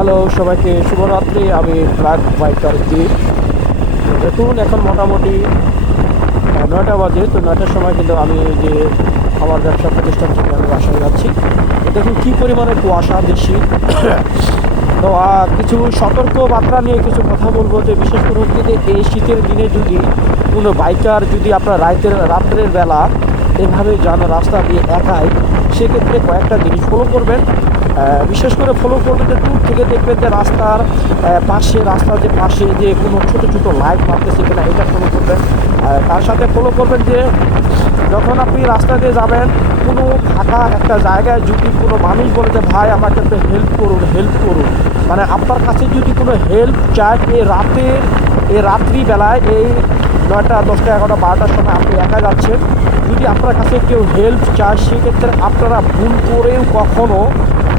Hello, সবাইকে শুভরাত্রি। আমি ব্ল্যাক বাইকার তো দেখুন, এখন মোটামুটি নয়টা বাজে, তো নয়টার সময় কিন্তু আমি যে আমার ব্যবসা প্রতিষ্ঠান থেকে আমি বাসায় যাচ্ছি। দেখুন, কী পরিমাণে কুয়াশা, বেশি। তো কিছু সতর্ক বার্তা নিয়ে কিছু কথা বলব যে, বিশেষ করে হচ্ছে যে এই শীতের দিনে যদি কোনো বাইকার যদি আপনার রাতের রাত্রের বেলা এভাবে যান রাস্তা দিয়ে একাই, সেক্ষেত্রে কয়েকটা জিনিস ফলো করবেন। বিশেষ করে ফলো করবেন যে দূর থেকে দেখবেন যে রাস্তার পাশে, রাস্তার যে পাশে যে কোনো ছোটো ছোটো লাইট মারতেছে কিনা, এটা ফলো করবেন। তার সাথে ফলো করবেন যে যখন আপনি রাস্তা দিয়ে যাবেন, কোনো ফাঁকা একটা জায়গায় যদি কোনো মানুষ বলে যে, ভাই, আমাকে একটু হেল্প করুন হেল্প করুন। মানে আপনার কাছে যদি কোনো হেল্প চায় এই রাতের এই রাত্রিবেলায় এই নয়টা, দশটা, এগারোটা, বারোটার সময় আপনি একা যাচ্ছেন। যদি আপনার কাছে কেউ হেল্প চায়, সেক্ষেত্রে আপনারা ভুল করেও কখনো,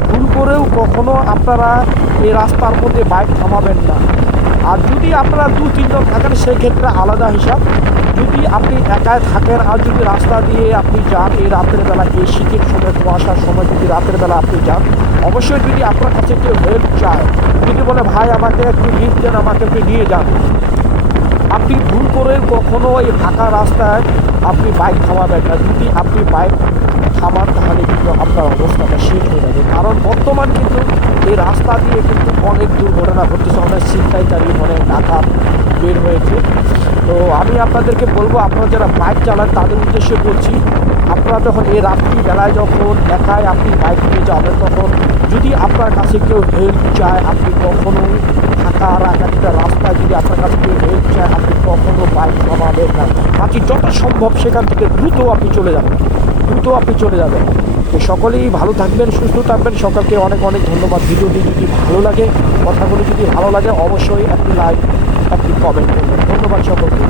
ভুল করেও কখনো আপনারা এই রাস্তার মধ্যে বাইক থামাবেন না। আর যদি আপনারা দু তিনজন থাকেন, সেক্ষেত্রে আলাদা হিসাব। যদি আপনি একাই থাকেন আর যদি রাস্তা দিয়ে আপনি যান, এই রাতের বেলা এই শীতের সময়, কুয়াশার সময় যদি রাতের বেলা আপনি যান, অবশ্যই যদি আপনার কাছে কেউ হেল্প চায়, যদি বলে, ভাই, আমাকে একটু লিফট দেন, আমাকে একটু নিয়ে যান। আপনি ভুল করে কখনো এই ফাঁকা রাস্তায় আপনি বাইক থামাবেন না। যদি আপনি বাইক থামান, তাহলে কিন্তু আপনার অবস্থাটা শেষ হয়ে যাবে। কারণ বর্তমান কিন্তু এই রাস্তা দিয়ে কিন্তু অনেক দুর্ঘটনা ঘটতেছে অনেক ছিনতাইকারী অনেক ডাকাত বের হয়েছে। তো আমি আপনাদেরকে বলব, আপনারা যারা বাইক চালান, তাদের উদ্দেশ্যে বলছি, আপনারা যখন এই রাত্রি বেলায় যখন একাই আপনি বাইক নিয়ে যাবেন, তখন যদি আপনার কাছে কেউ হেল্প চায়, আপনি কখনো ফাঁকা আর এক একটা রাস্তায় যদি আপনার কাছে কেউ হেল্প চায়, আপনি কখনো বাইক থামাবেন না। বাকি যত সম্ভব সেখান থেকে দ্রুত আপনি চলে যাবেন। দ্রুত আপনি চলে যাবেন। সকলেই ভালো থাকবেন, সুস্থ থাকবেন। সকলকে অনেক অনেক ধন্যবাদ। ভিডিওটি যদি ভালো লাগে, কথাগুলো যদি ভালো লাগে, অবশ্যই একটি লাইক একটি কমেন্ট করবেন। ধন্যবাদ সকলকে।